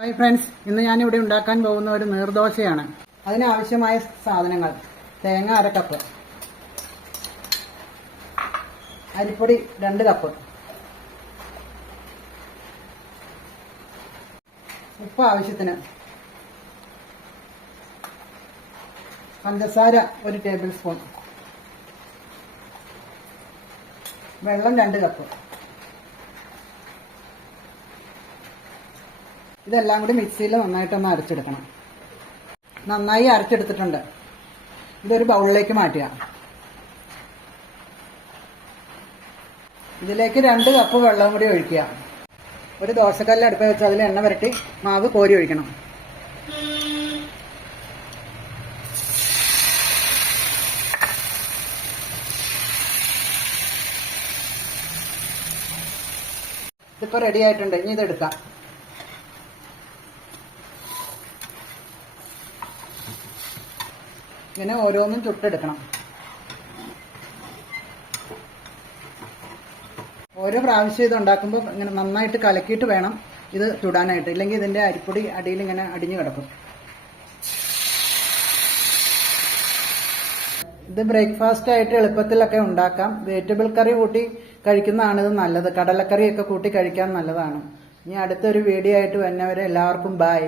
Hi friends, ഇന്ന് ഞാനിവിടെ ഉണ്ടാക്കാൻ പോകുന്ന ഒരു നീർദോശയാണ്. അതിനാവശ്യമായ സാധനങ്ങൾ: തേങ്ങ 1/2 കപ്പ്, അരിപ്പൊടി 2 കപ്പ്, ഉപ്പ് ആവശ്യത്തിന്, പഞ്ചസാര 1 ടേബിൾ സ്പൂൺ, വെള്ളം 2 കപ്പ്. ഇതെല്ലാം കൂടി മിക്സിയിൽ നന്നായിട്ടൊന്ന് അരച്ചെടുക്കണം. നന്നായി അരച്ചെടുത്തിട്ടുണ്ട്. ഇതൊരു ബൗളിലേക്ക് മാറ്റുക. ഇതിലേക്ക് 2 കപ്പ് വെള്ളം കൂടി ഒഴിക്കുക. ഒരു ദോശക്കല്ല് അടുപ്പിൽ വെച്ച് അതിൽ എണ്ണ പുരട്ടി മാവ് കോരി ഒഴിക്കണം. ഇതിപ്പോൾ റെഡി ആയിട്ടുണ്ട്. ഇനി ഇതെടുക്കാം. ഇങ്ങനെ ഓരോന്നും ചുട്ടെടുക്കണം. ഓരോ പ്രാവശ്യം ഇത് ഉണ്ടാക്കുമ്പോൾ ഇങ്ങനെ നന്നായിട്ട് കലക്കിയിട്ട് വേണം ഇത് ചുടാനായിട്ട്, ഇല്ലെങ്കിൽ ഇതിൻ്റെ അരിപ്പൊടി അടിയിൽ ഇങ്ങനെ അടിഞ്ഞു കിടക്കും. ഇത് ബ്രേക്ക്ഫാസ്റ്റ് ആയിട്ട് എളുപ്പത്തിലൊക്കെ ഉണ്ടാക്കാം. വെജിറ്റബിൾ കറി കൂട്ടി കഴിക്കുന്നതാണ് ഇത് നല്ലത്. കടലക്കറിയൊക്കെ കൂട്ടി കഴിക്കാൻ നല്ലതാണ്. ഇനി അടുത്തൊരു വീഡിയോ ആയിട്ട് വരുന്നവരെ എല്ലാവർക്കും ബൈ.